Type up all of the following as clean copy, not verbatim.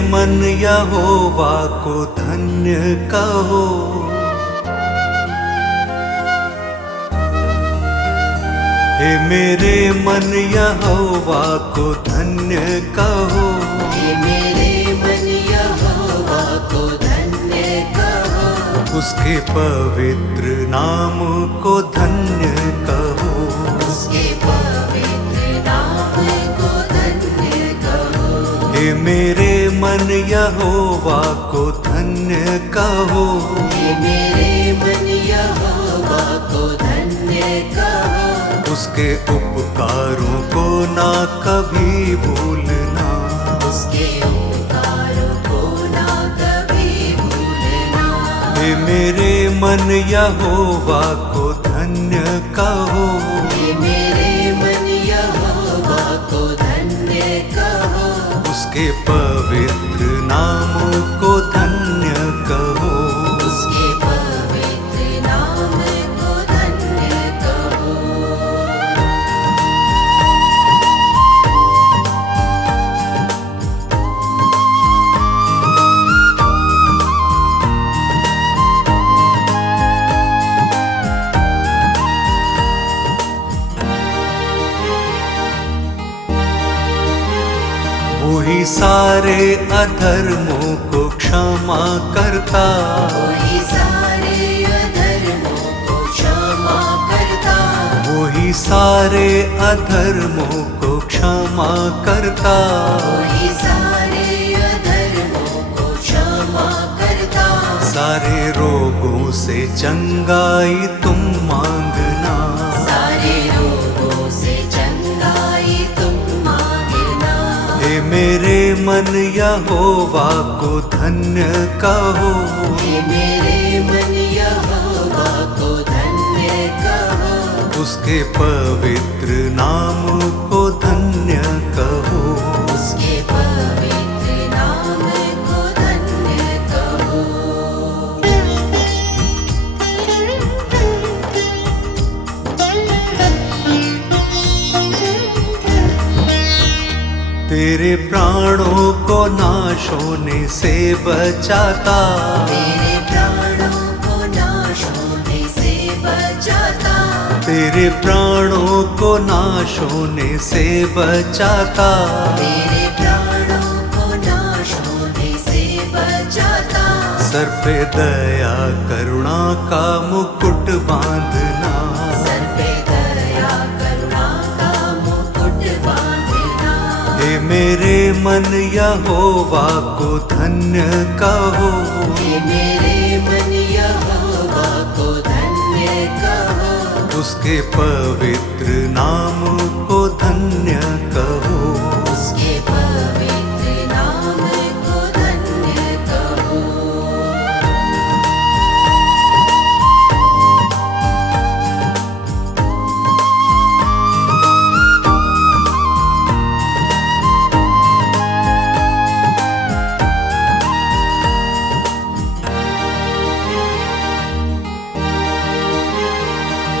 मन यहोवा को धन्य कहो। हे मेरे मन यहोवा को धन्य कहो। हे मेरे मन यहोवा को धन्य कहो। उसके पवित्र नाम को धन्य कहो। उसके पवित्र नाम को धन्य कहो। हे मेरे मन यहोवा को धन्य कहो। हे मेरे मन यहोवा को धन्य कहो। उसके उपकारों को ना कभी भूलना। उसके उपकारों को ना कभी भूलना। हे मेरे मन यहोवा को धन्य कहो। हे मेरे मन यहोवा को धन्य कहो। उसके पवित्र नाम को धन्य कहो। उसके पवित्र नाम को धन्य कहो। वही सारे अधर्मों को क्षमा करता। वही सारे अधर्मों को क्षमा करता। वही सारे अधर्मों को क्षमा करता। वही सारे अधर्मों को क्षमा करता। सारे रोगों से चंगाई तुम मांगना। सारे रोगों से चंगाई तुम मांगना। हे मेरे मन यहोवा को धन्य कहो। हे मेरे मन यहोवा को धन्य कहो। उसके पवित्र नाम को धन्य कहो। उसके पवित्र नाम को धन्य कहो। तेरे प्राणों को नाश होने से बचाता। तेरे प्राणों को नाश होने से बचाता। तेरे प्राणों को नाश होने से बचाता। तेरे प्राणों को नाश होने से बचाता। सर पे दया करुणा का मुकुट बांधना। सर पे दया करुणा का मुकुट बांधना। हे मेरे मन यहोवा को धन्य कहो। हे मेरे मन यहोवा को धन्य कहो। उसके पवित्र नाम को धन्य कहो। उसके पवित्र नाम को धन्य कहो।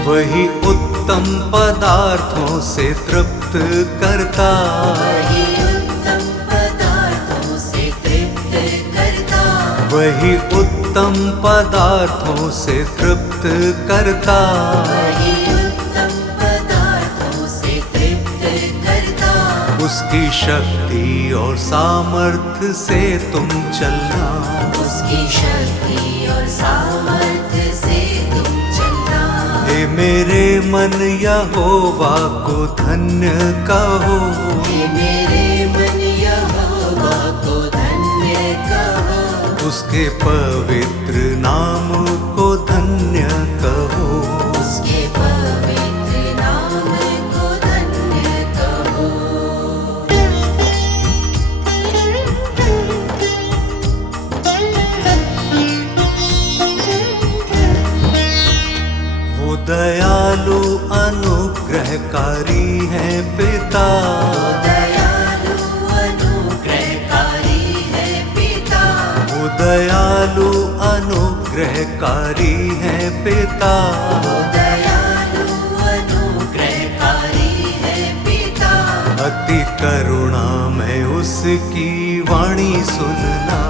वही उत्तम पदार्थों से तृप्त करता। वही उत्तम पदार्थों से तृप्त करता। वही उत्तम पदार्थों से तृप्त करता। वही उत्तम पदार्थों से तृप्त करता। उसकी शक्ति और सामर्थ्य से तुम चलना। उसकी शक्ति और सामर्थ्य से तुम चलना। हे मेरे मन यहोवा को धन्य कहो। हे मेरे मन यहोवा को धन्य कहो। उसके पवित्र नाम को धन्य कहो। उसके पवित्र नाम को धन्य कहो। वो दयालु अनुग्रहकारी है पिता। दयालु अनुग्रहकारी है पिता। वो दयालु अनुग्रहकारी है पिता। दयालु अनुग्रहकारी है पिता। अति करुणा में उसकी वाणी सुनना।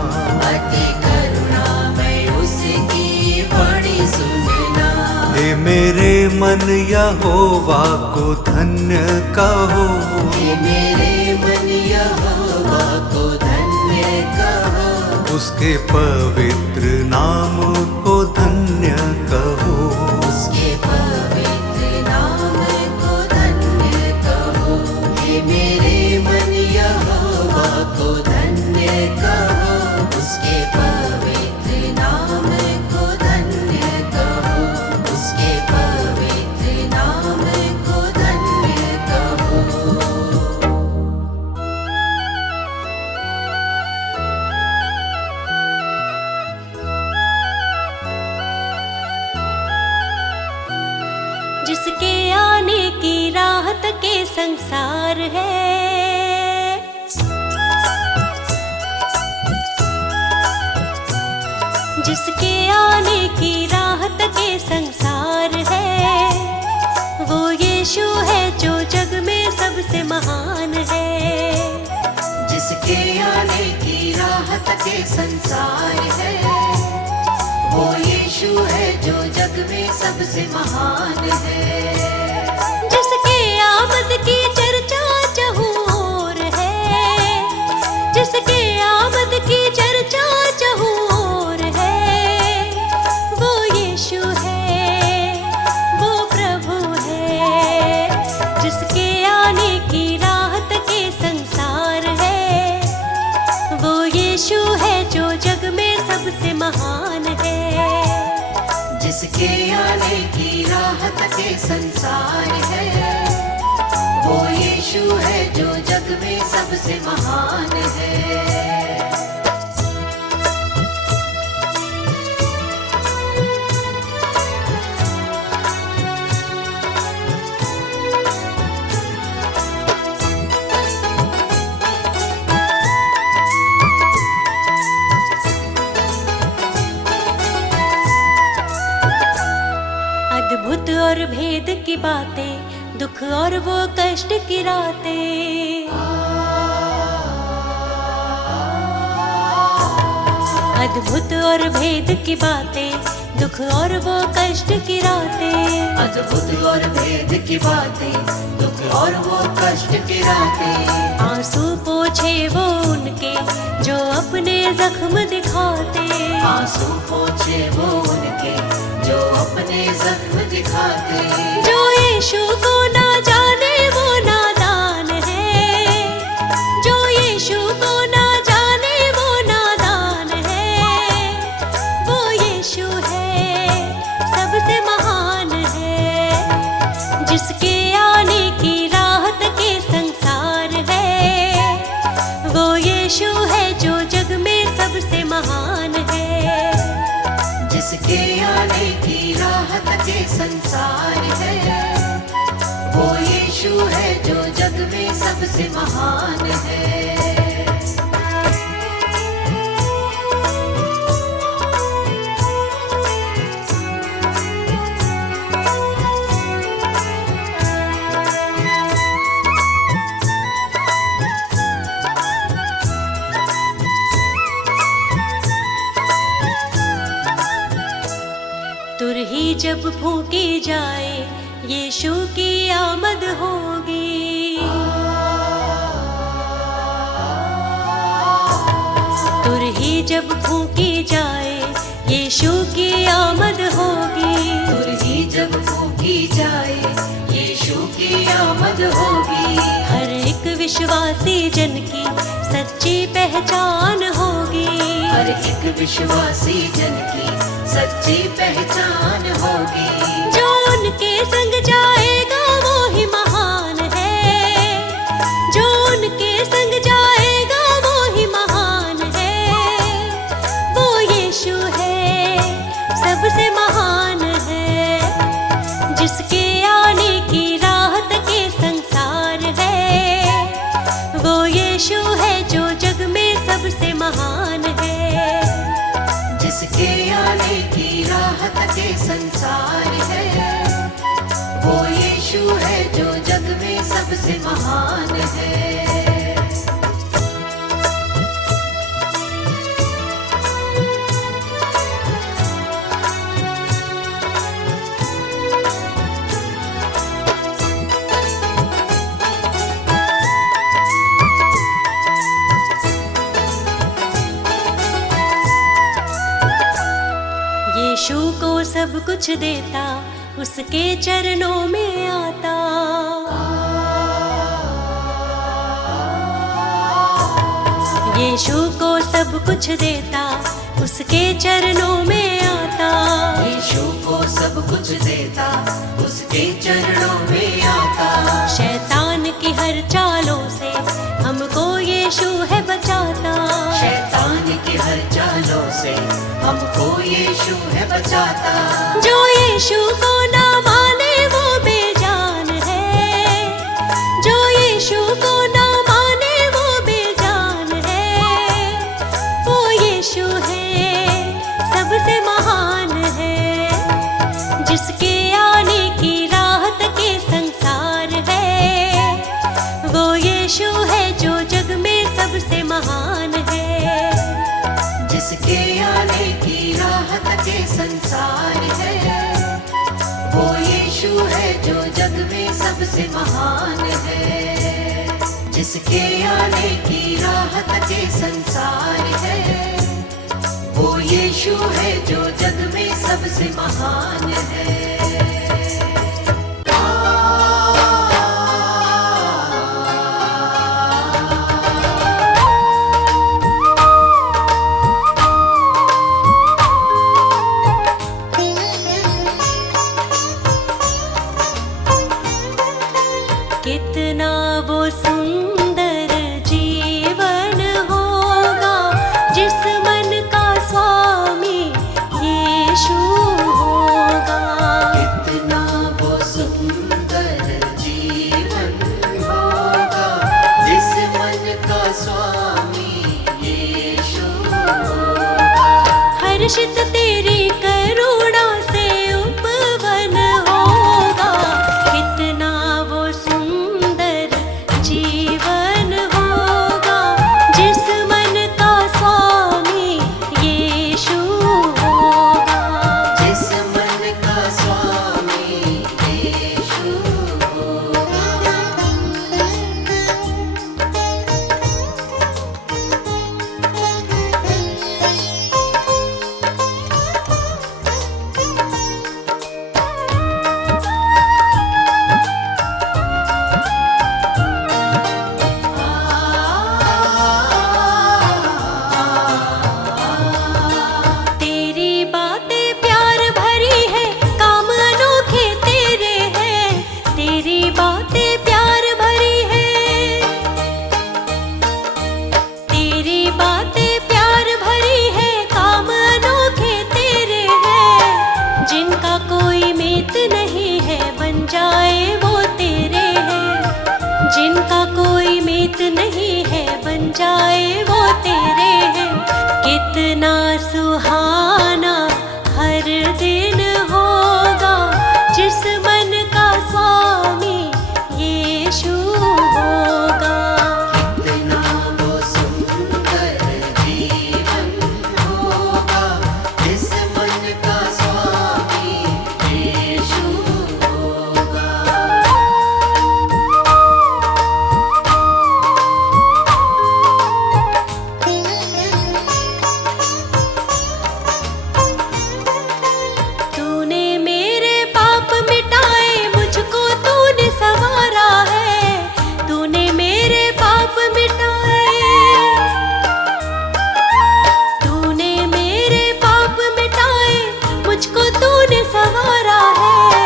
अति करुणामय उसकी बड़ी सुनना। हे मेरे मन यहोवा को धन्य कहो। हे मेरे मन यहोवा को धन्य कहो। उसके पवित्र नाम को धन्य कहो। उसके पवित्र नाम को धन्य कहो। हे मेरे मन यहोवा को धन्य कहो। उसके पवित्र नाम को धन्य कहो। उसके पवित्र नाम को धन्य कहो। जिसके आने की राहत के संसार है, जिसके आने की राहत के संसार है, वो यीशु है जो जग में सबसे महान है। जिसके आने की राहत के संसार है, वो यीशु है जो जग में सबसे महान है। जिसके आमद की चर्चा चहु ओर है, जिसके आमद की चर्चा चहु ओर है, वो यीशु है, वो प्रभु है। जिसके आने की राहत के संसार है, वो यीशु है जो जग में सबसे महान है। जिसके आने की राहत के संसार है, वो यीशु है जो जग में सबसे महान है। अद्भुत और भेद की बातें, दुख और वो कष्ट की रातें। अद्भुत और भेद की बातें, दुख और वो कष्ट की रातें। अद्भुत और भेद की बातें, दुख और वो कष्ट की रातें। आंसू पोछे वो उनके जो अपने जख्म दिखाते। आंसू पोछे वो उनके जो अपने जख्म दिखाते। जो यीशु को ना जाने वो नादान है, जो यीशु को ना जाने वो नादान है। वो यीशु है, सबसे महान है। जिसके आने की राहत के संसार है, वो यीशु है जो जग में सबसे महान है। जिसके आने की राहत के संसार है, वो यीशु है जो जग में सबसे महान है। तुरही जब फूकी जाए, यीशु की आमद होगी। तुरही जब फूकी जाए, यीशु की आमद होगी। तुरही जब फूकी जाए, यीशु की आमद होगी। हर एक विश्वासी जन की सच्ची पहचान होगी। हर एक विश्वासी जन की सच्ची पहचान होगी। जो उनके संग जाएगा वो ही महान है, जो उनके संग जाएगा वो ही महान है। वो यीशु है, सबसे महान है। जिसके आने की राहत के संसार है, वो यीशु है जो जग में सबसे महान है। जिसके आने की राहत के संसार है, वो यीशु है जो जग में सबसे महान है। सब कुछ देता, उसके चरणों में आता। यीशु को सब कुछ देता, उसके चरणों में आता। यीशु को सब कुछ देता, उसके चरणों में आता। शैतान की हर चालों से हमको यीशु है बचाता। शैतान की हर चालों से हमको यीशु है बचाता। जो यीशु को ना माने वो बेजान है, जो यीशु को ना माने वो बेजान है। वो यीशु है सबसे महान है, जिसके आने की राहत के संसार है। वो यीशु है जो जग में सबसे महान है, जिसके आने की राहत के संसार है। वो यीशु है जो जग में सबसे महान है, जिसके आने की राहत के संसार है। वो यीशु है जो जग में सबसे महान है। कितना वो सुंदर जीवन होगा, जिस मन का स्वामी यीशु होगा। कितना वो सुंदर जीवन होगा, जिस मन का स्वामी यीशु होगा। हर्षित तेरी करुणा से उपवन होगा। कितना वो सुंदर जीवन होगा, जिस मन का स्वामी यीशु होगा। जिस मन का स्वामी यीशु होगा। तेरी बातें प्यार भरी है, काम अनोखे तेरे हैं। तेरी बातें प्यार भरी है, तेरी बातें प्यार भरी है, काम अनोखे तेरे हैं। जिनका कोई मीत नहीं है, बन जाए वो तेरे हैं। जिनका कोई मीत नहीं है, बन जाए वो तेरे हैं। कितना सुहाना हर दिन होगा, जिस मन का स्वामी यीशु होगा। कितना वो सुंदर जीवन होगा, जिस मन का स्वामी यीशु होगा। तूने मेरे पाप मिटाए, मुझको तूने संवारा है। तूने मेरे पाप मिटाए, तूने मेरे पाप मिटाए, मुझको तूने संवारा है।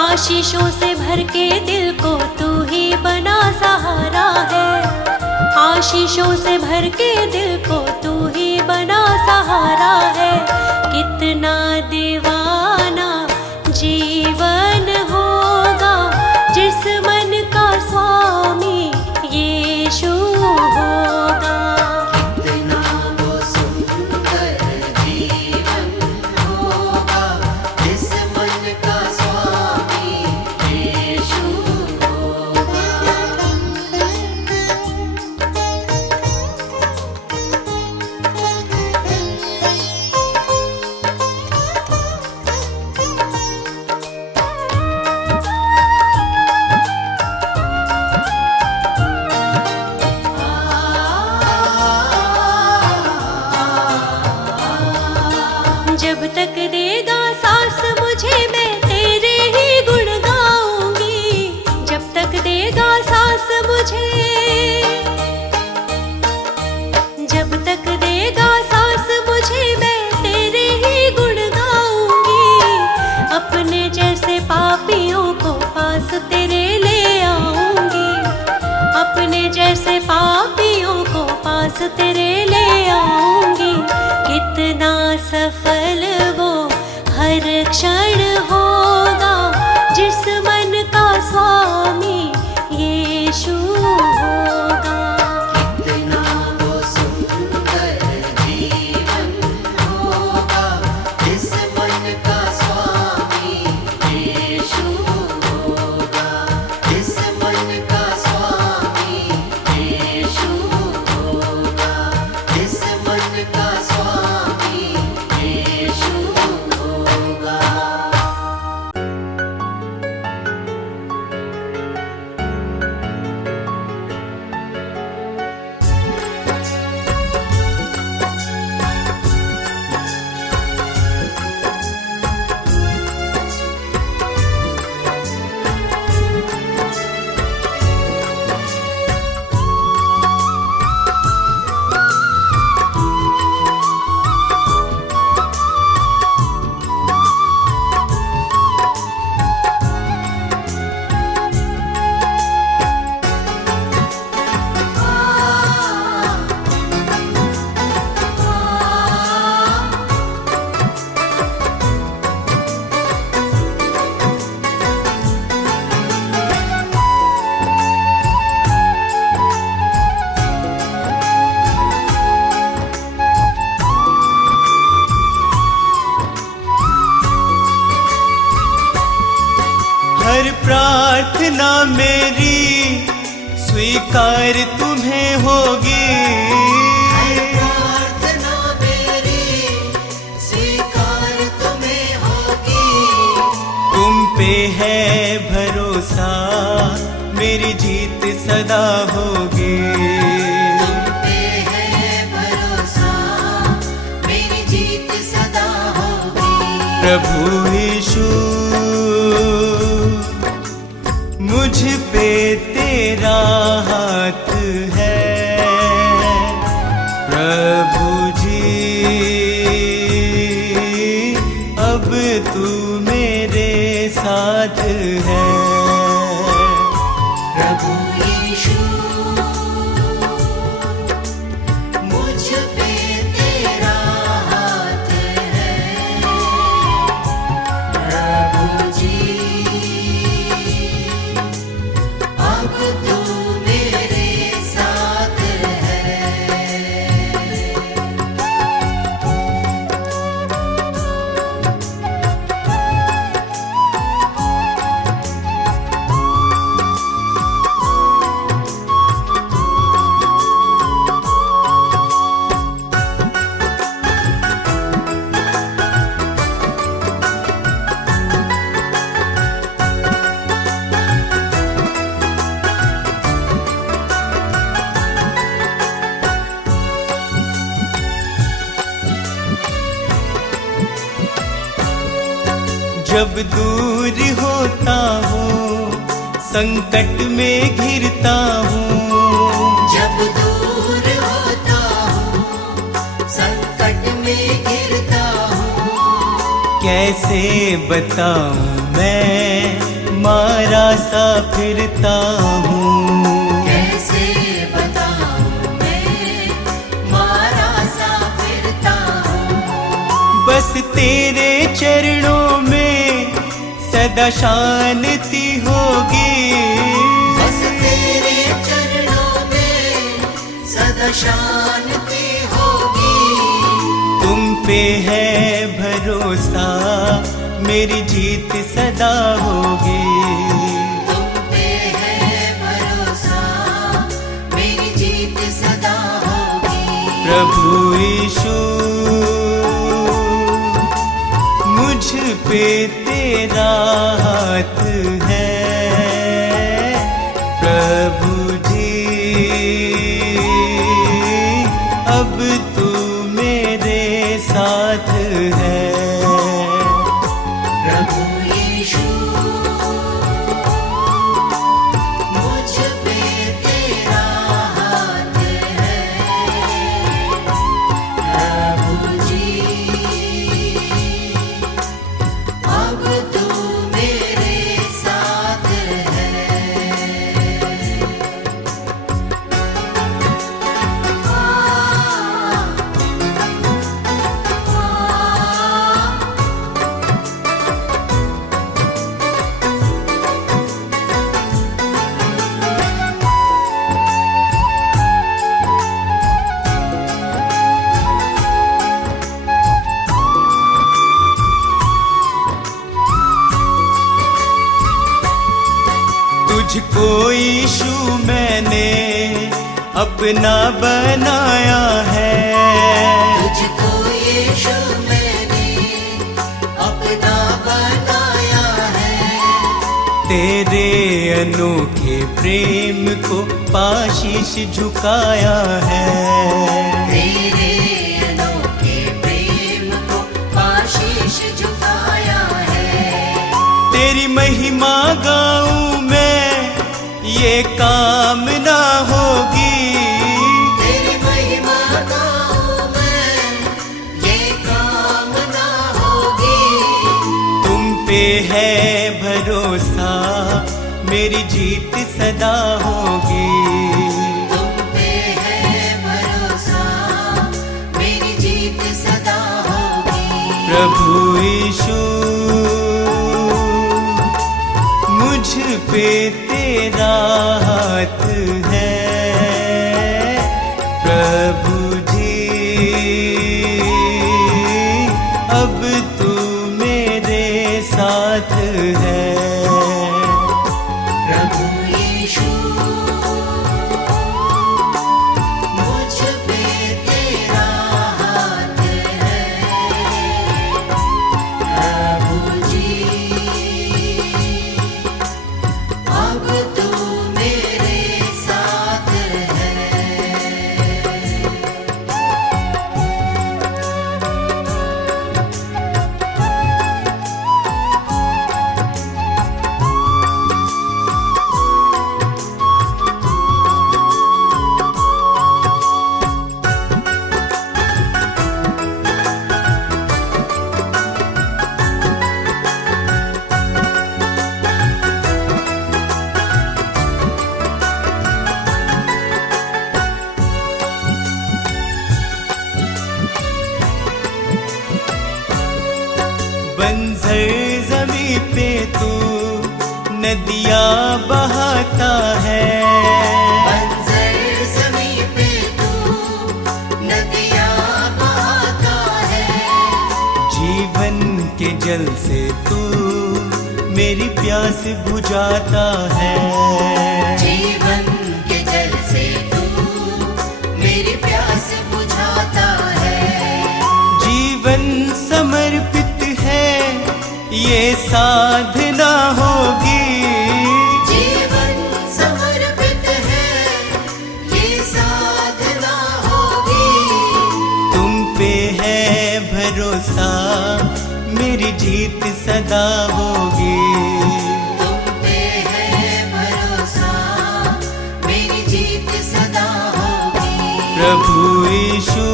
आशीषों से भर के दिल को तू ही बना सहारा है। आशीषों से भर के दिल को तू ही बना सहारा है। कितना दीवाना जीवन होगा, जिस मन का स्वामी यीशु होगा। कितना वो सुंदर जीवन होगा, जिस मन का स्वामी यीशु होगा। जब तक देगा सांस प्रार्थना मेरी स्वीकार तुम्हें होगी। प्रार्थना मेरी स्वीकार तुम्हें होगी। तुम पे है भरोसा मेरी जीत सदा होगी। तुम पे है भरोसा मेरी जीत सदा होगी। प्रभु यीशु मुझ पे तेरा हाथ है। प्रभु जी अब तू मेरे साथ है। प्रभु यीशु मुझ पे तेरा हाथ है। प्रभु जी अब तू मेरे साथ है। जब दूर होता हूँ संकट में घिरता हूँ। जब दूर होता हूँ संकट में गिरता हूँ। कैसे बताऊँ मैं मारा सा फिरता हूँ। कैसे बताऊँ मैं मारा सा फिरता हूँ। बस तेरे चरणों में सदा शांति होगी। बस तेरे चरणों में सदा शांति होगी। तुम पे है भरोसा मेरी जीत सदा होगी। तुम पे है भरोसा मेरी जीत सदा होगी। प्रभु यीशु मुझ पे तेरा हाथ है। प्रभु जी अब तू मेरे साथ है। प्रभु यीशु मुझ पे तेरा हाथ है। प्रभु जी अब तू मेरे साथ है। तुझको यीशु मैंने अपना बनाया है। तुझको यीशु मैंने अपना बनाया है। तेरे अनोखे प्रेम को पाशीश झुकाया है। तेरे अनोखे प्रेम को पाशीश झुकाया है। तेरी महिमा गाऊं मैं ये कामना होगी। तेरी महिमा गाऊं मैं ये कामना होगी। तुम पे है भरोसा मेरी जीत सदा होगी। तुम पे है भरोसा मेरी जीत सदा होगी। प्रभु यीशु मुझ पे तेरा हाथ है। प्रभु जी अब तू मेरे साथ है। बंजर जमी पे तू नदियाँ बहाता है। बंजर ज़मीं पे तू नदियाँ बहाता है। जीवन के जल से तू मेरी प्यास बुझाता है। जीवन के जल से तू मेरी प्यास बुझाता है। जीवन समर्पित है ये साधना होगी। जीवन समर्पित है ये साधना होगी। तुम पे है भरोसा मेरी जीत सदा होगी। तुम पे है भरोसा मेरी जीत सदा होगी। प्रभु यीशु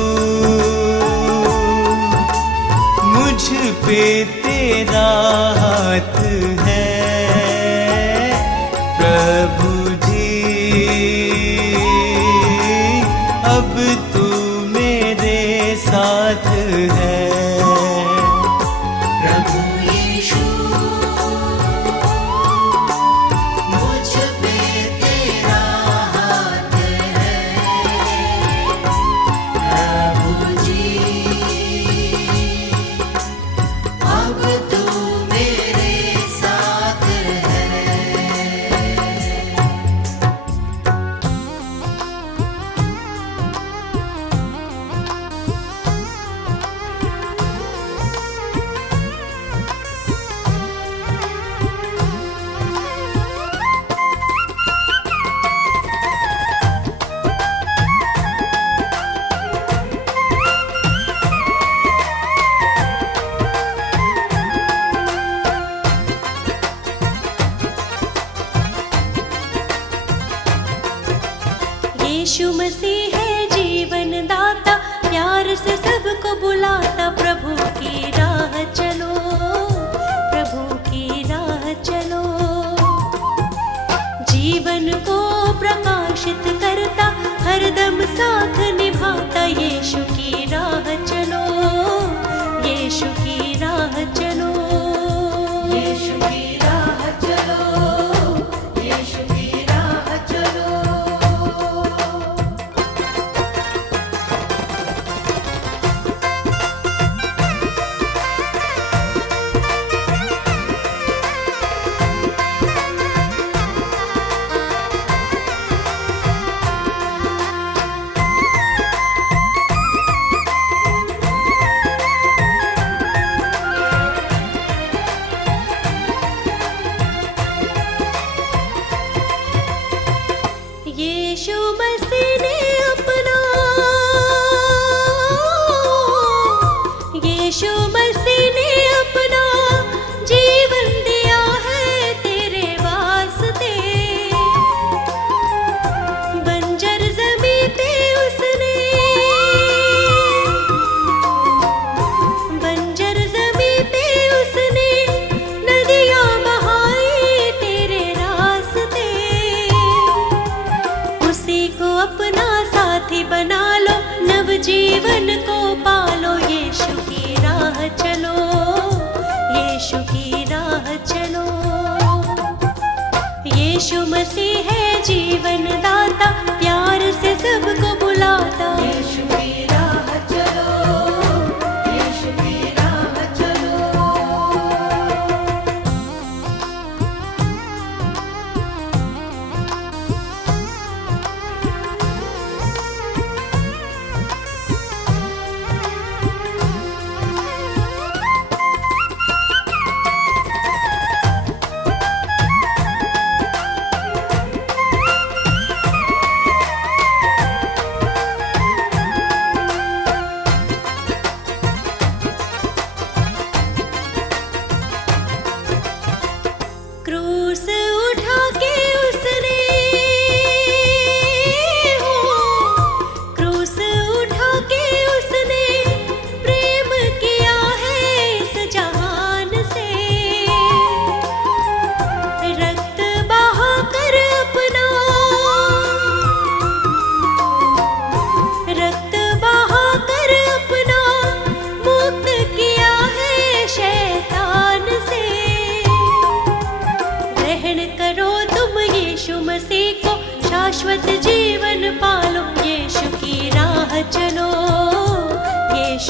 मुझ पे तेरा हाथ है। प्रभु जी अब तू मेरे साथ है। प्रभु यीशु मुझ पे तेरा हाथ है। प्रभु जी अब तू मेरे साथ है।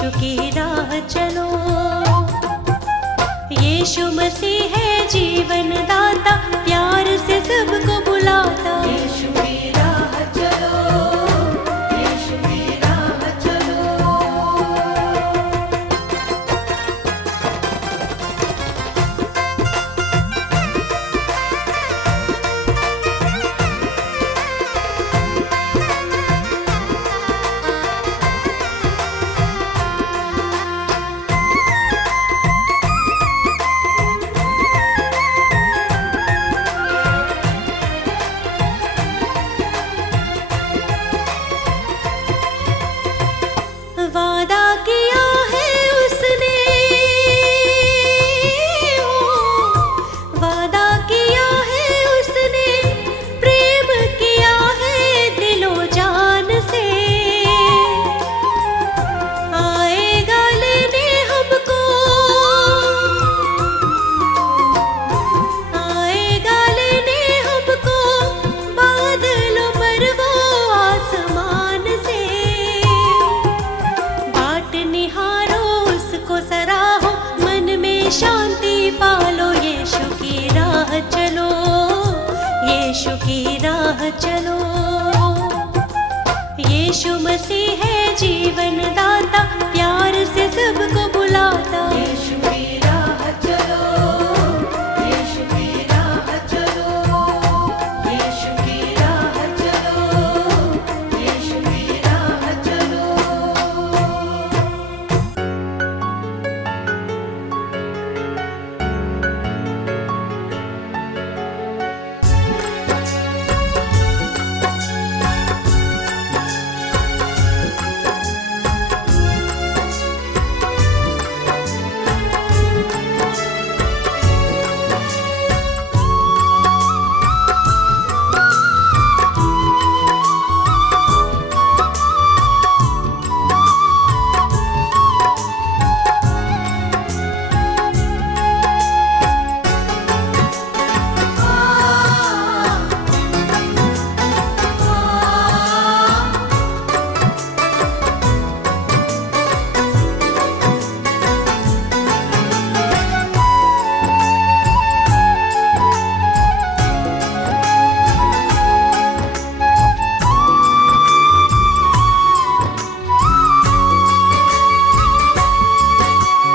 यीशु की राह चलो। यीशु मसीह है जीवन दाता, प्यार से सबको बुलाता। यीशु की राह चलो, यीशु की राह चलो। वादा किया है उसने, वादा किया है उसने, प्रेम किया है दिलो जान से। आएगा लेने हमको, आएगा लेने हमको, बादलों पर वो आसमान से। बाट निहारो उसको सराहो, मन में शांति पालो। यीशु की राह चलो, यीशु की राह चलो। यीशु मसीह है जीवन दाता, प्यार से सबको बुलाता। यीशु की राह चलो, यीशु की राह चलो। यीशु की राह चलो, यीशु की राह चलो।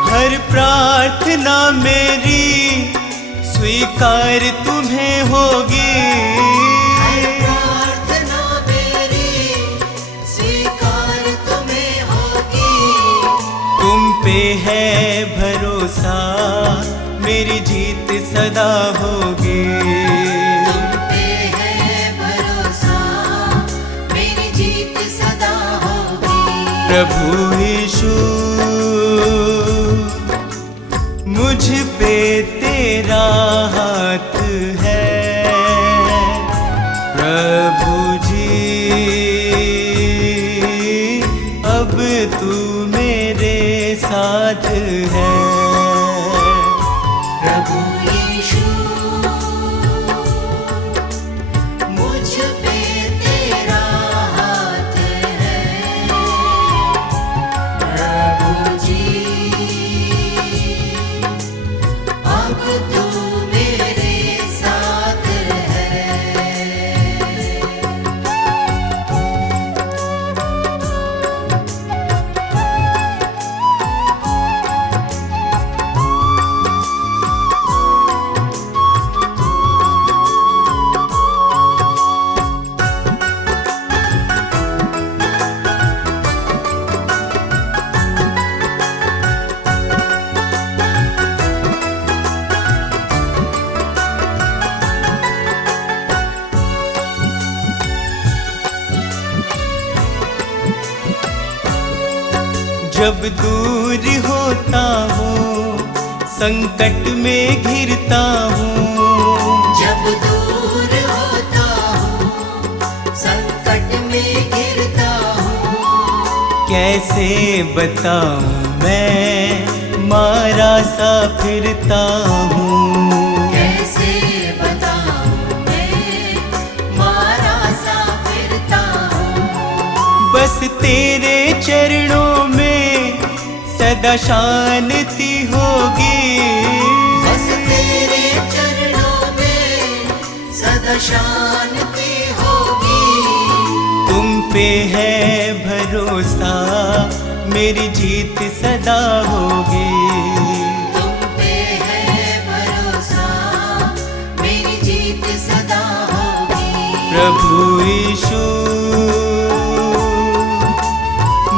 हर प्रार्थना मेरी स्वीकार तुम्हें होगी। प्रार्थना मेरी स्वीकार तुम्हें होगी। तुम पे है भरोसा, मेरी जीत सदा होगी। तुम पे है भरोसा, मेरी जीत सदा होगी। प्रभु यीशु मुझ पे तेरा हाथ है। प्रभु जी अब तू मेरे साथ है। प्रभु यीशु मुझ पे तेरा हाथ है। प्रभु जी अब तू मेरे साथ है। जब दूर होता हूँ, संकट में घिरता हूँ। जब दूर होता हूँ, संकट में गिरता हूँ। कैसे बताऊँ मैं मारा सा फिरता हूँ। कैसे बताऊँ मैं मारा सा फिरता हूँ। बस तेरे चरणों में सदा शांति होगी। बस तेरे चरणों में सदा शांति होगी। तुम पे है भरोसा, मेरी जीत सदा होगी। तुम पे है भरोसा, मेरी जीत सदा होगी। प्रभु यीशु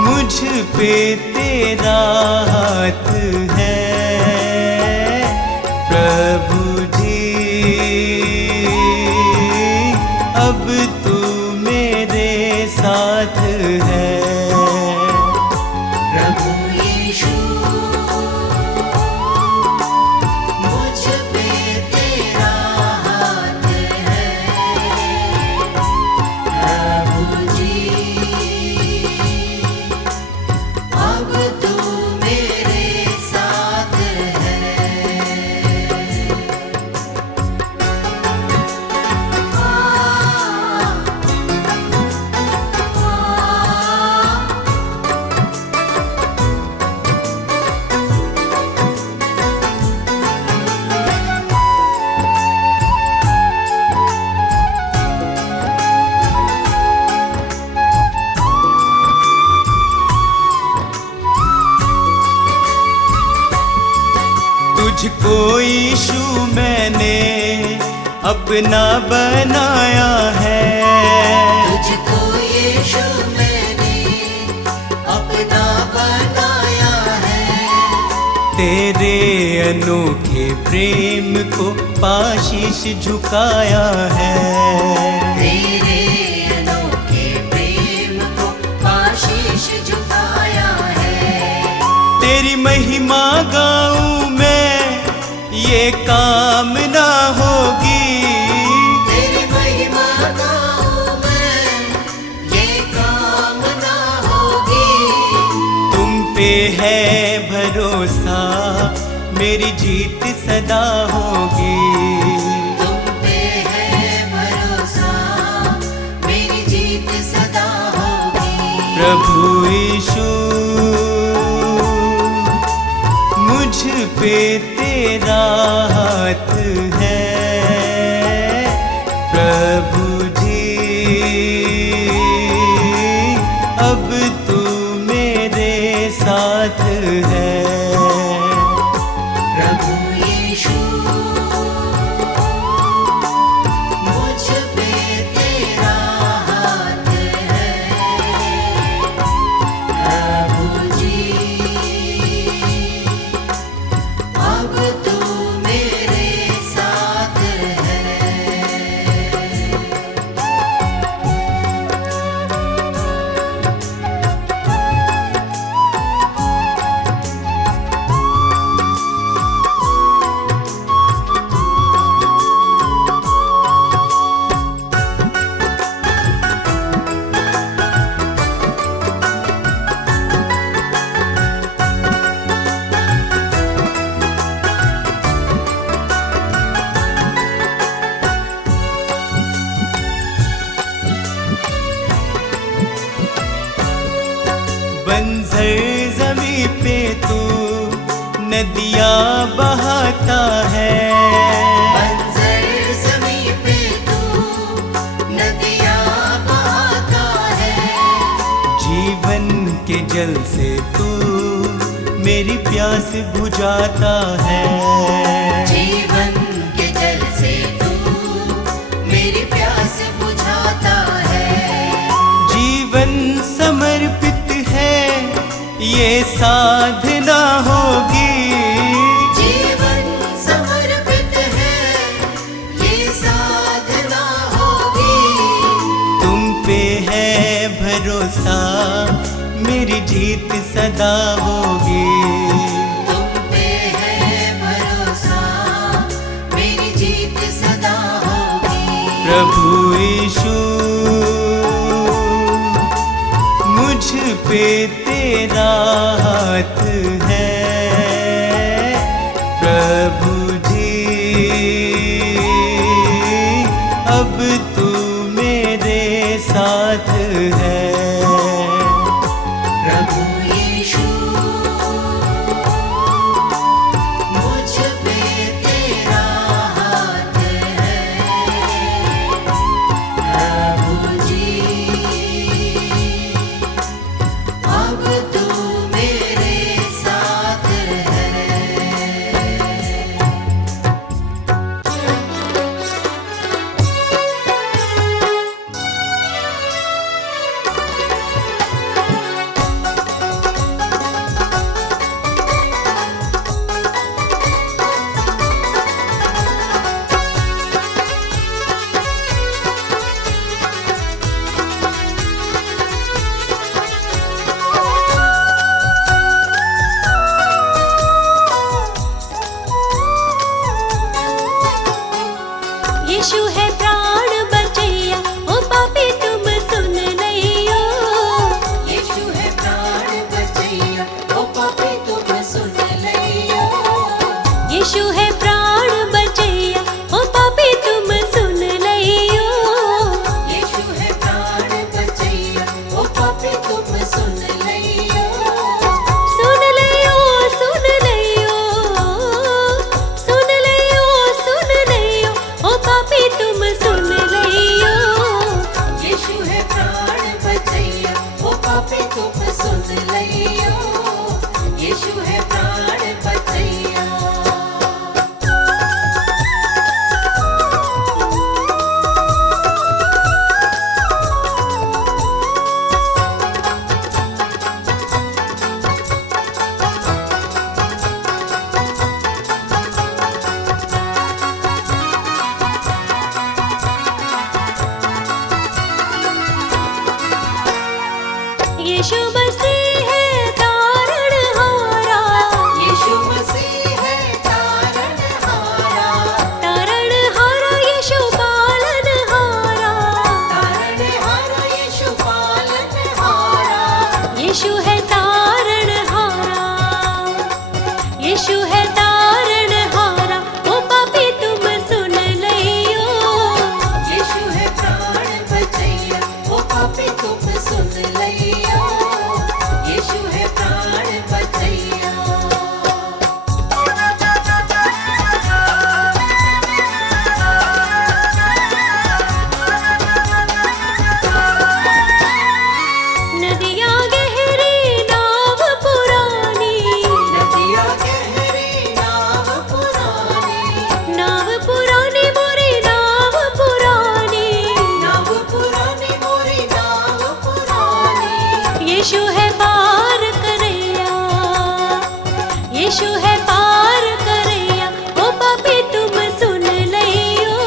मुझ पे तेरा हाथ है। प्रभु जी अब तू मेरे साथ है। प्रभु यीशु मुझ पे तेरा हाथ है। प्रभु जी अब तू मेरे साथ है। तुझको यीशु मैंने अपना बनाया है। तुझको यीशु मैंने अपना बनाया है। तेरे अनोखे प्रेम को पाशीश झुकाया है। तेरे अनोखे प्रेम को आशीष झुकाया है। तेरी महिमा गाऊं मैं, ये कामना होगी। तेरी महिमा गाऊं मैं, ये कामना होगी। तुम पे है भरोसा, मेरी जीत सदा होगी। तुम पे है भरोसा, मेरी जीत सदा होगी। प्रभु यीशु मुझ पे तेरा हाथ है। प्रभु जी अब तू मेरे साथ है। प्रभु यीशु मुझ पे तेरा हाथ है। प्रभु जी अब तू मेरे साथ है। बंजर जमी पे तू नदियाँ बहाता है। बंजर ज़मीं पे तू नदियाँ बहाता है। जीवन के जल से तू मेरी प्यास बुझाता है। जीवन के जल से तू मेरी प्यास बुझाता है। जीवन समर्पित है, ये साधना होगी। जीवन समर्पित है, ये साधना होगी। तुम पे है भरोसा, मेरी जीत सदा होगी। तुम पे है भरोसा, मेरी जीत सदा होगी। प्रभु यीशु मुझ पे तेरा हाथ है। प्रभु जी अब तू मेरे साथ है। प्रभु यीशु पापी तुम सुन लियो। यीशु है प्राण बचैया ओ पापी तुम सुन लियो। यीशु है प्राण बचैया ओ पापी तुम सुन लियो। सुन लियो सुन लियो सुन लियो सुन लियो ओ पापी तुम सुन लियो। यीशु है प्राण बचैया ओ पापी तुम सुन लियो। यीशु है प्राण बचैया। यीशु मसीह है तारणहारा। यीशु मसीह है तारणहारा। तारणहारा यीशु पालनहारा। तारणहारा यीशु पालनहारा। यीशु है तारणहारा। यीशु है तारणहारा ओ पापी तुम सुन लियो। यीशु है प्राण बचैया ओ पापी तुम सुन लियो। यीशु है प्राण बचैया। नदियाँ गहरी नाव पुरानी। नदियाँ गहरी नाव पुरानी। नाव पुरानी मोरी नाव पुरानी। नाव पुरानी मोरी नाव पुरानी। यीशु है पार करैया। यीशु है पार करैया ओ पापी तुम सुन लियो।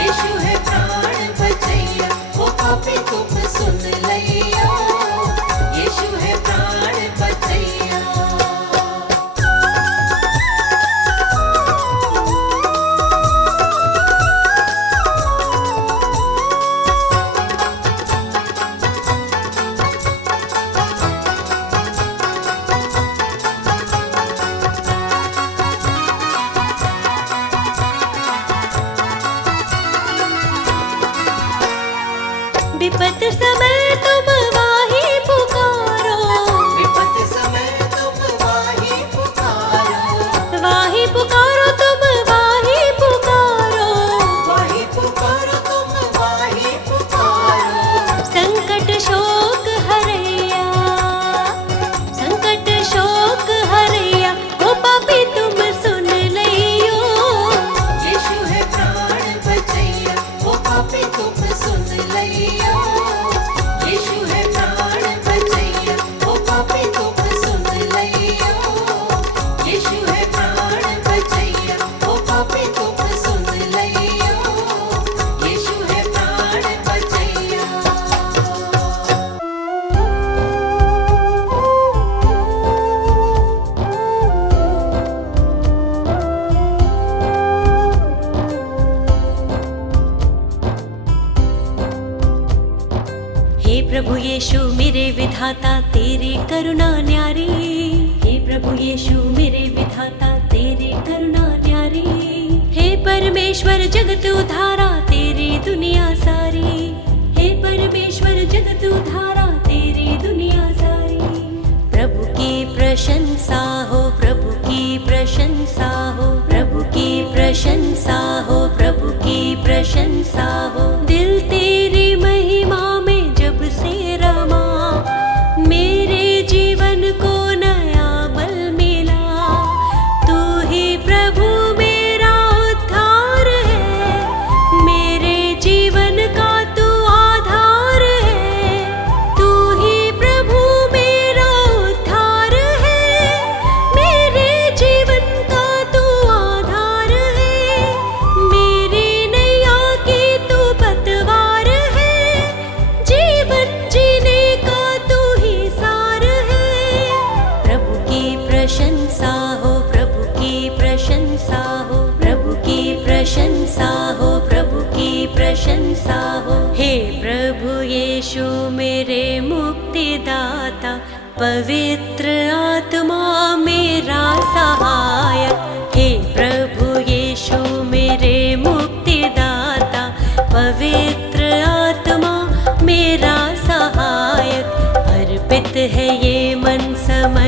यीशु है प्राण बचैया ओ पापी तुम सुन लियो। यीशु है प्राण बचैया। विपत समय तुम वाही पुकारो। विपत समय तुम वाही पुकारो। वाही पुकारो तुम वाही पुकारो। वाही पुकारो तुम वाही पुकारो। संकट शोक हरैया। संकट शोक हरैया ओ पापी तुम सुन लियो। यीशु है प्राण बचैया ओ पापी तुम सुन लियो। यीशु है प्राण बचैया ओ पापी तुम सुन लियो। यीशु है प्राण बचैया ओ पापी तुम सुन लियो। यीशु है प्राण बचैया। हे प्रभु यीशु मेरे विधाता तेरी करुणा न्यारी। हे प्रभु यीशु मेरे विधाता तेरी करुणा न्यारी। हे परमेश्वर जगत उधारा तेरी दुनिया सारी। हे परमेश्वर जगत उधारा तेरी दुनिया सारी। प्रभु की प्रशंसा हो प्रभु की प्रशंसा हो प्रभु की प्रशंसा हो प्रभु की प्रशंसा हो। दिल तेरी महिमा में जब से रमा मेरे जीवन को नया बल मिला। तू ही प्रभु मेरा उद्धार है। मेरे जीवन का तू आधार है। तू ही प्रभु मेरा उद्धार है। मेरे जीवन का तू आधार है। मेरी नैया की तू पतवार है। जीवन जीने का तू ही सार है। प्रभु की प्रशंसा हो प्रभु की प्रशंसा हो प्रभु की प्रशंसा हो प्रभु की प्रशंसा हो। हे प्रभु यीशु मेरे मुक्तिदाता पवित्र आत्मा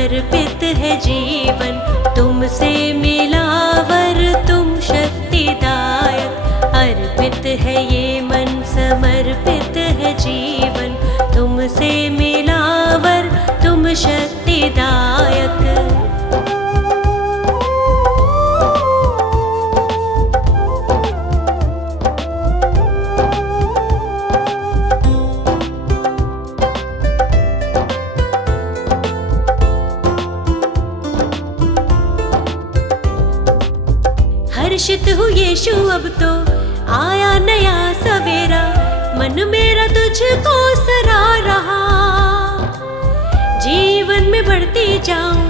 समर्पित है जीवन, तुमसे मिला वर तुम शक्तिदायक। अर्पित है ये मन, समर्पित है जीवन, तुमसे मिला वर तुम शक्तिदायक। हर्षित हूँ यीशु, अब तो आया नया सवेरा, मन मेरा तुझको सरा रहा। जीवन में बढ़ती जाऊं,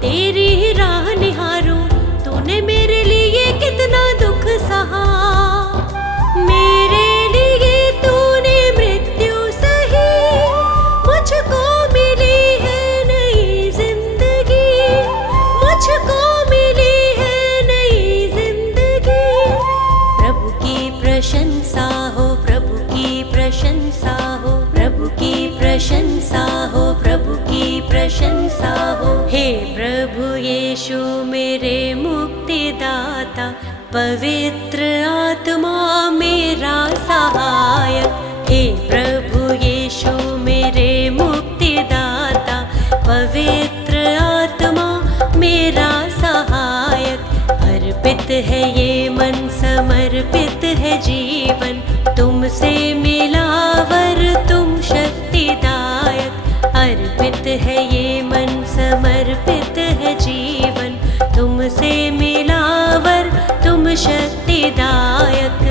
तेरी ही राह निहारूं, तूने मेरे लिए कितना दुख सहा। मेरे लिए तूने मृत्यु सही, मुझको मिली है नई जिंदगी, मुझको मिली है नई जिंदगी। प्रभु की प्रशंसा हो, प्रभु की प्रशंसा हो, प्रभु की प्रशंसा हो, प्रभु की प्रशंसा हो। हे प्रभु यीशु मेरे मुक्तिदाता, पवित्र आत्मा मेरा सहायक। हे प्रभु यीशु मेरे मुक्तिदाता, पवित्र आत्मा मेरा सहायक। अर्पित है ये मन, समर्पित है जीवन, तुमसे मिला वर तुम शक्तिदायक। अर्पित है ये मन, समर्पित है जीवन, तुमसे मिला वर तुम शक्तिदायक।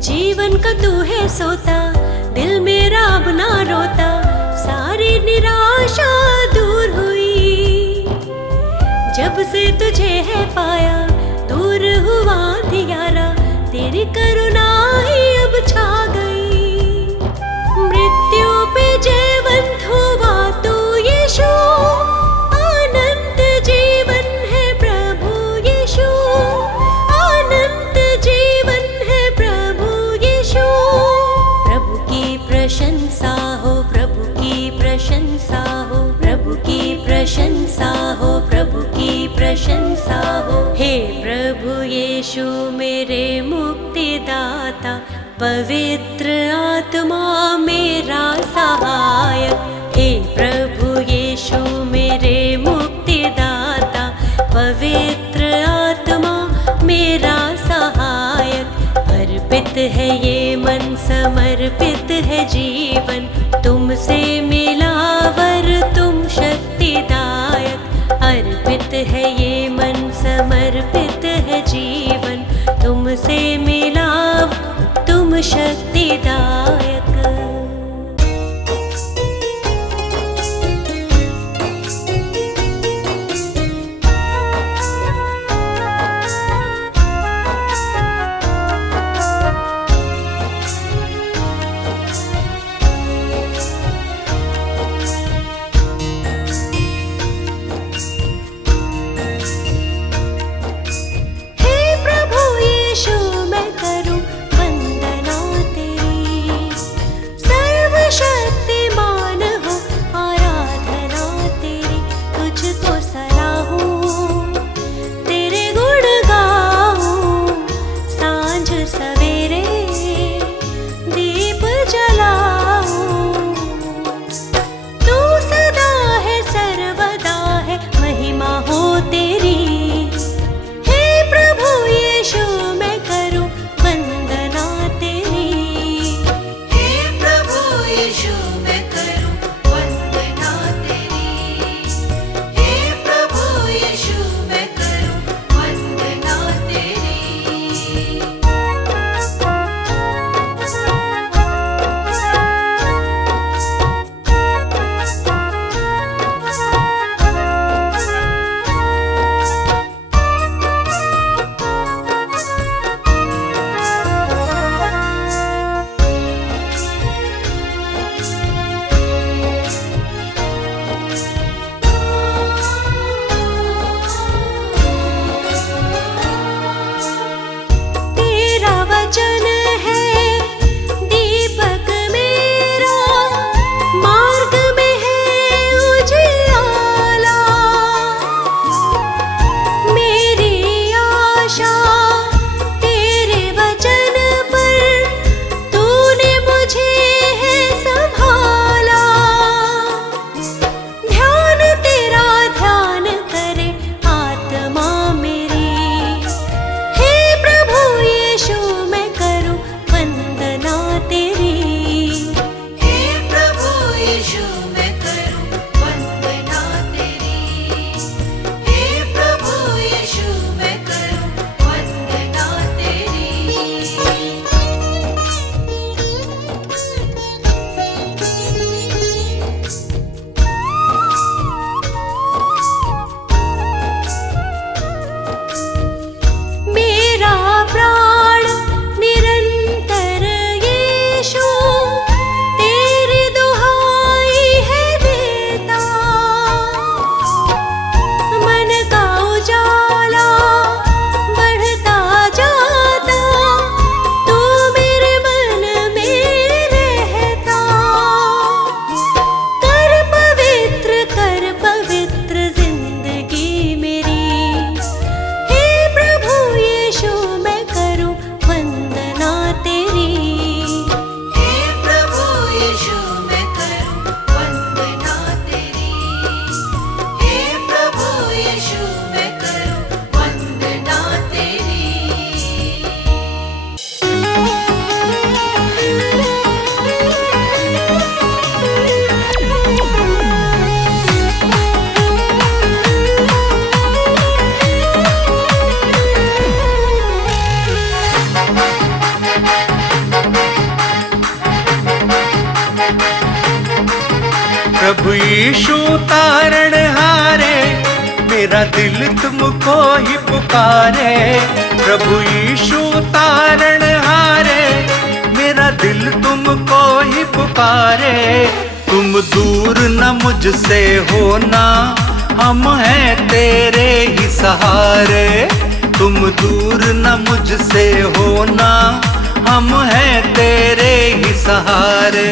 जीवन का तू है सोता, दिल मेरा अब ना रोता, सारी निराशा दूर हुई। जब से तुझे है पाया, दूर हुआ अंधियारा, तेरी करुणा ही अब छा गई। मृत्यु पे जयवंत हुआ तू यीशु, अनंत जीवन है प्रभु यीशु, अनंत जीवन है प्रभु यीशु। प्रभु की प्रशंसा हो, प्रभु की प्रशंसा हो, प्रभु की प्रशंसा हो, प्रभु की प्रशंसा हो। हे प्रभु यीशु मेरे मुक्तिदाता, पवित्र आत्मा मेरा सहायक। हे प्रभु यीशु मेरे मुक्तिदाता, पवित्र आत्मा मेरा सहायक। अर्पित है ये मन, समर्पित है जीवन, तुमसे मिला वर तुम शक्तिदायक। अर्पित है ये मन, समर्पित है जीवन, तुमसे मिला तुम शक्तिदायक। प्रभु यीशु तारण हारे, मेरा दिल तुमको ही पुकारे। प्रभु यीशु तारण हारे, मेरा दिल तुमको ही पुकारे। तुम दूर न मुझसे होना, हम हैं तेरे ही सहारे। तुम दूर न मुझसे होना, हम हैं तेरे ही सहारे।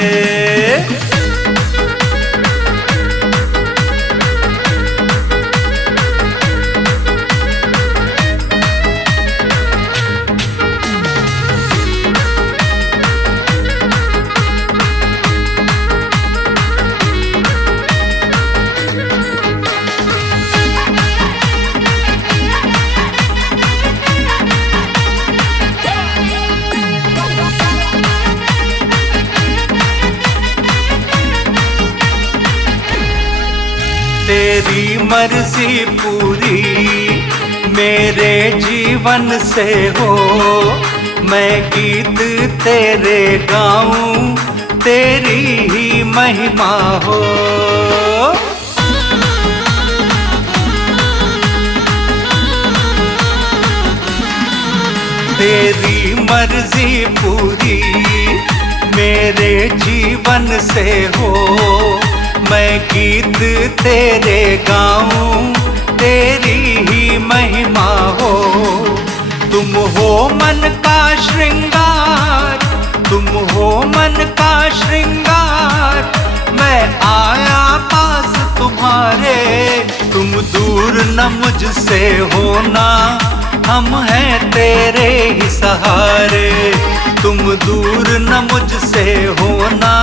तेरी मर्जी पूरी मेरे जीवन से हो, मैं गीत तेरे गाऊं, तेरी ही महिमा हो। तेरी मर्जी पूरी मेरे जीवन से हो, मैं गीत तेरे गाऊं, तेरी ही महिमा हो। तुम हो मन का श्रृंगार, तुम हो मन का श्रृंगार, मैं आया पास तुम्हारे। तुम दूर न मुझसे होना, हम हैं तेरे ही सहारे। तुम दूर न मुझसे होना,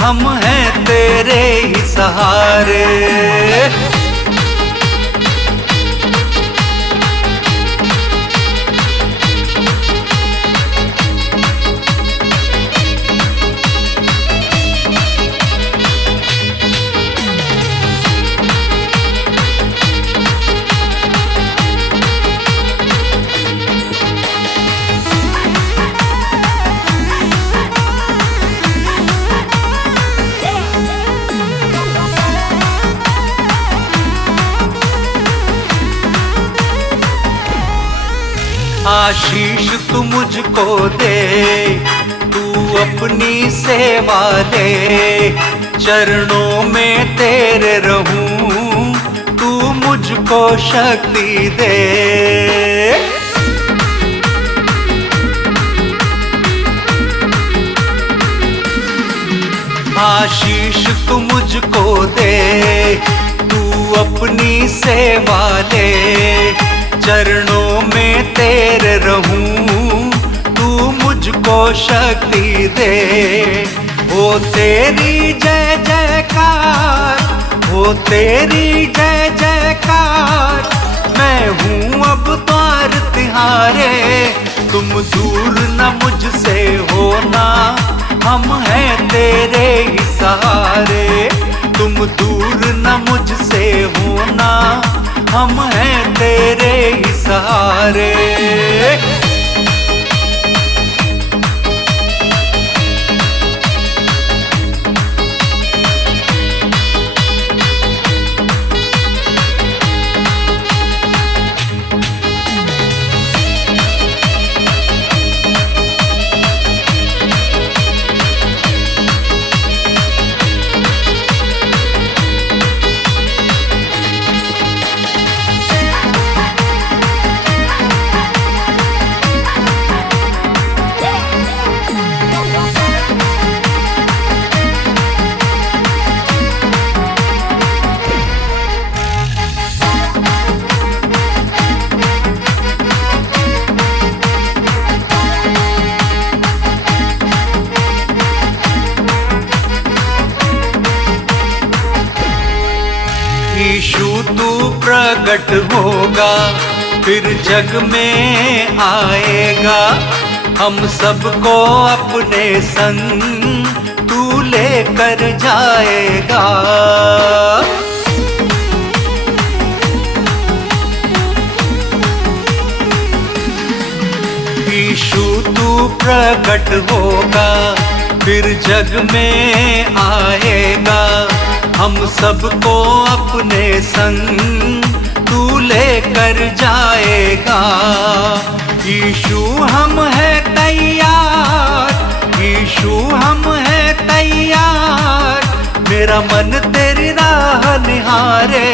हम हैं तेरे ही सहारे। आशीष तू मुझको दे, तू अपनी सेवा दे। चरणों में तेरे रहूं, तू मुझको शक्ति दे। आशीष तू मुझको दे, तू अपनी सेवा ले। चरणों में तेरे रहूं, तू मुझको शक्ति दे। हो तेरी जय जयकार, हो तेरी जय जयकार, मैं हूँ अब द्वार तिहारे। तुम दूर न मुझसे होना, हम हैं तेरे ही सहारे। तुम दूर न मुझसे होना, हम हैं तेरे ही सहारे। यीशु तू प्रकट होगा, फिर जग में आएगा। हम सबको अपने संग तू लेकर जाएगा। यीशु तू प्रकट होगा, फिर जग में आएगा। हम सबको अपने संग तू लेकर जाएगा। यीशु हम है तैयार, यीशु हम है तैयार, मेरा मन तेरी राह निहारे।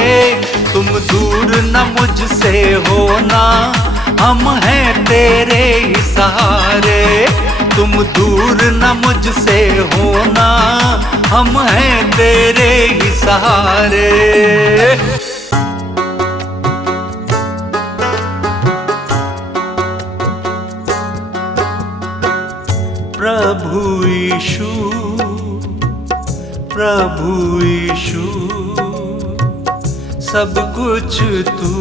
तुम दूर न मुझसे होना, हम हैं तेरे ही सहारे। तुम दूर न मुझसे होना, हम हैं तेरे ही सहारे। प्रभु यीशु, प्रभु यीशु, सब कुछ तू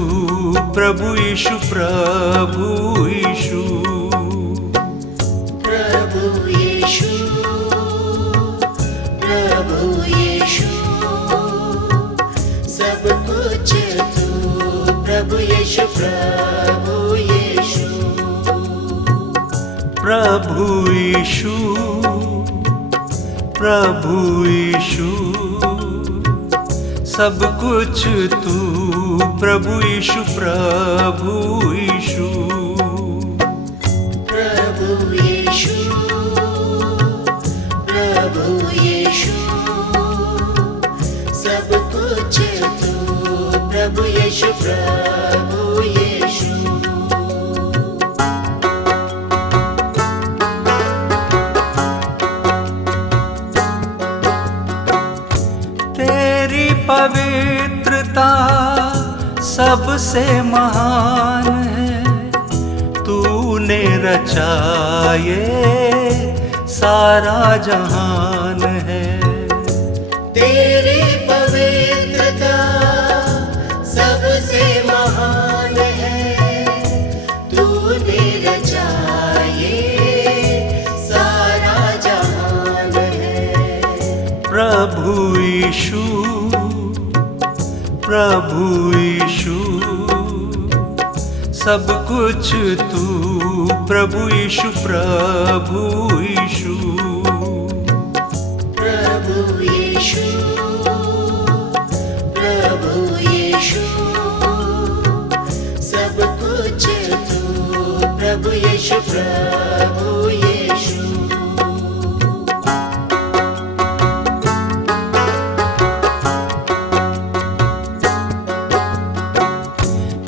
प्रभु यीशु, प्रभु यीशु। प्रभु यीशु, प्रभु यीशु, सब कुछ तू प्रभु यीशु, प्रभु यीशु। प्रभु यीशु, प्रभु यीशु, सब कुछ तू प्रभु यीशु, प्रभु यीशु। प्रभु यीशु, प्रभु यीशु, सब कुछ तू प्रभु यीशु, प्रभु यीशु। तेरी पवित्रता सबसे महान है, तूने रचा ये सारा जहान है। तेरी पवित्रता सबसे महान है, तूने रचा ये सारा जहान है। प्रभु यीशु, प्रभु यीशु, सब कुछ तू प्रभु यीशु, प्रभु यीशु। प्रभु यीशु, प्रभु यीशु, सब कुछ तू प्रभु यीशु, प्रभु यीशु।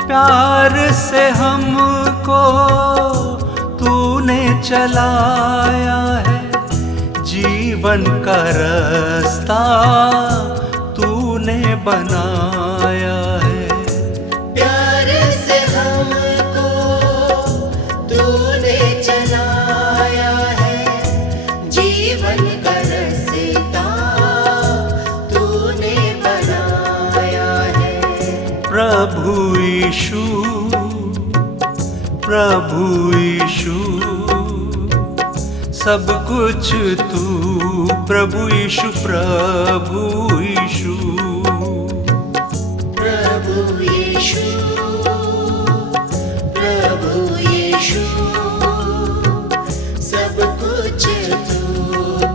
प्यार से हमको तूने चलाया है, जीवन का रास्ता तूने बनाया है। प्यार से हमको तूने चलाया है, जीवन का रास्ता तूने बनाया है। प्रभु यीशु, प्रभु यीशु, सब कुछ तू प्रभु यीशु, प्रभु यीशु। प्रभु यीशु, प्रभु यीशु, सब कुछ तू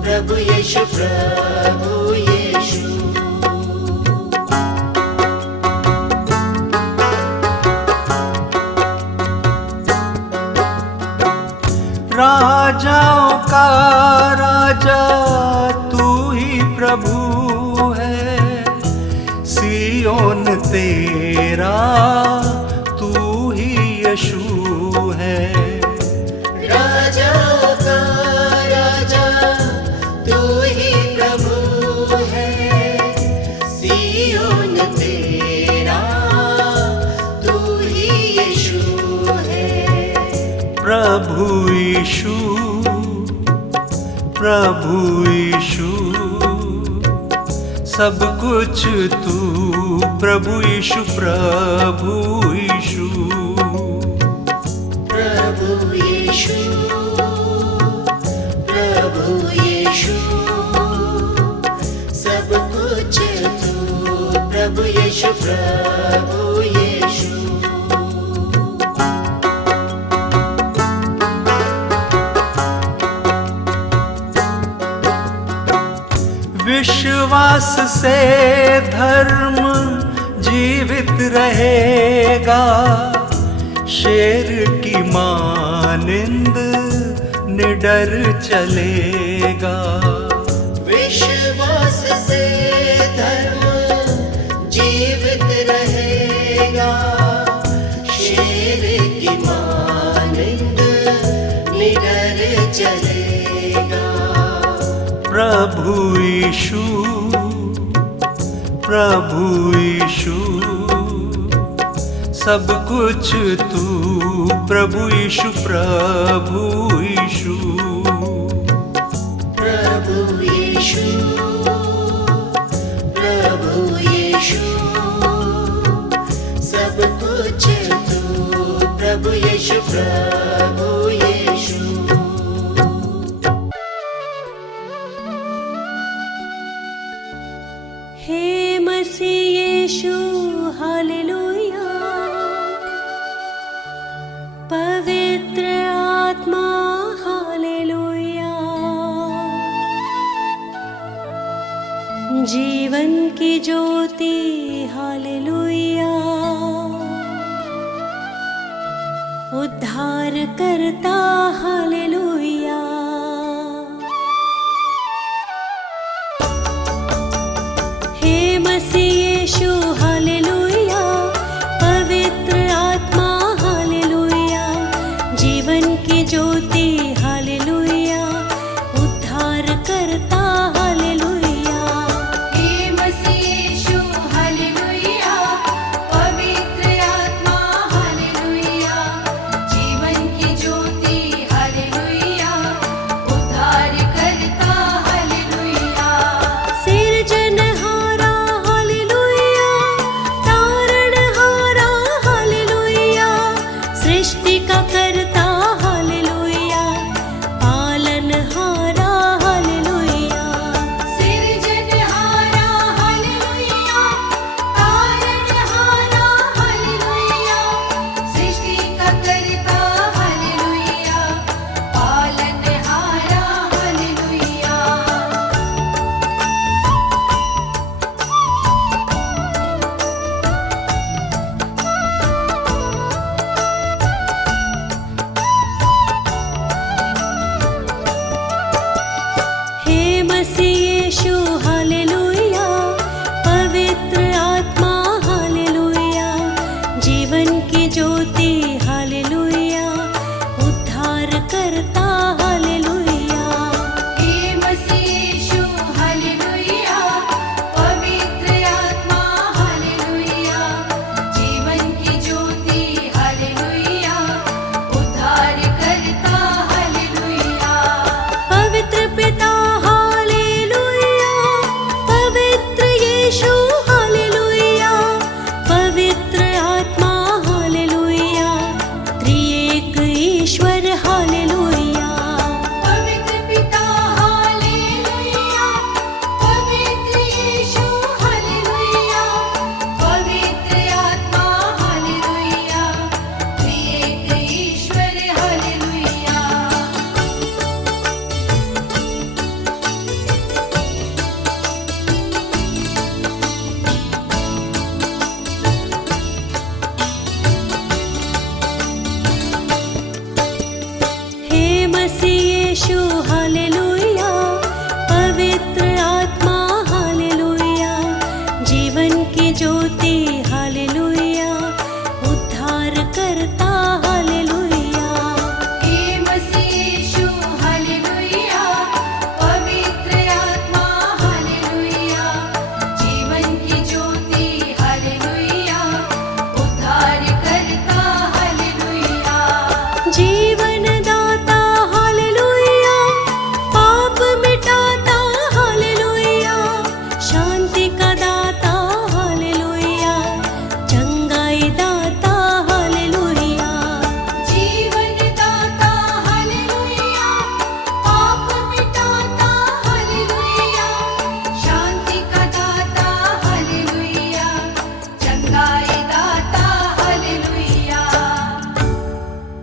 प्रभु यीशु, प्रभु यीशु। राजाओं का राजा तू ही प्रभु है, सियोन तेरा तू ही यीशु है। राजाओं का राजा तू ही प्रभु है, सियोन तेरा तू ही यीशु है। प्रभु यीशु, प्रभु यीशु, सब कुछ तू प्रभु यीशु, प्रभु यीशु। प्रभु यीशु, प्रभु यीशु, सब कुछ तू प्रभु यीशु, प्रभु यीशु। विश्व विश्वास से धर्म जीवित रहेगा, शेर की मानिंद निडर चलेगा। विश्वास से धर्म जीवित रहेगा, शेर की मानिंद निडर चलेगा। प्रभु यीशु, प्रभु यीशु, सब कुछ तू प्रभु यीशु, प्रभु यीशु। प्रभु यीशु, प्रभु यीशु, सब कुछ तू प्रभु यीशु, प्रभु यीशु। हे मसीह यीशु हालेलुया, पवित्र आत्मा हालेलुया, जीवन की ज्योति हालेलुया, उद्धार करता हालेलुया। हे मसीह यीशु हालेलुया, पवित्र आत्मा हालेलुया, जीवन की ज्योति हालेलुया, उद्धार करता हालेलुया। हे मसीह यीशु हालेलुया, पवित्र आत्मा हालेलुया, जीवन की ज्योति हालेलुया, उद्धार करता हालेलुया। सिरजनहारा हालेलुया, तारणहारा हालेलुया, सृष्टि का करता हालेलुया, पालनहारा हालेलुया। सिरजनहारा हालेलुया, तारणहारा हालेलुया, सृष्टि का करता हालेलुया, पालनहारा हालेलुया। हे मसीह यीशु हालेलुया, पवित्र आत्मा हालेलुया, जीवन की ज्योति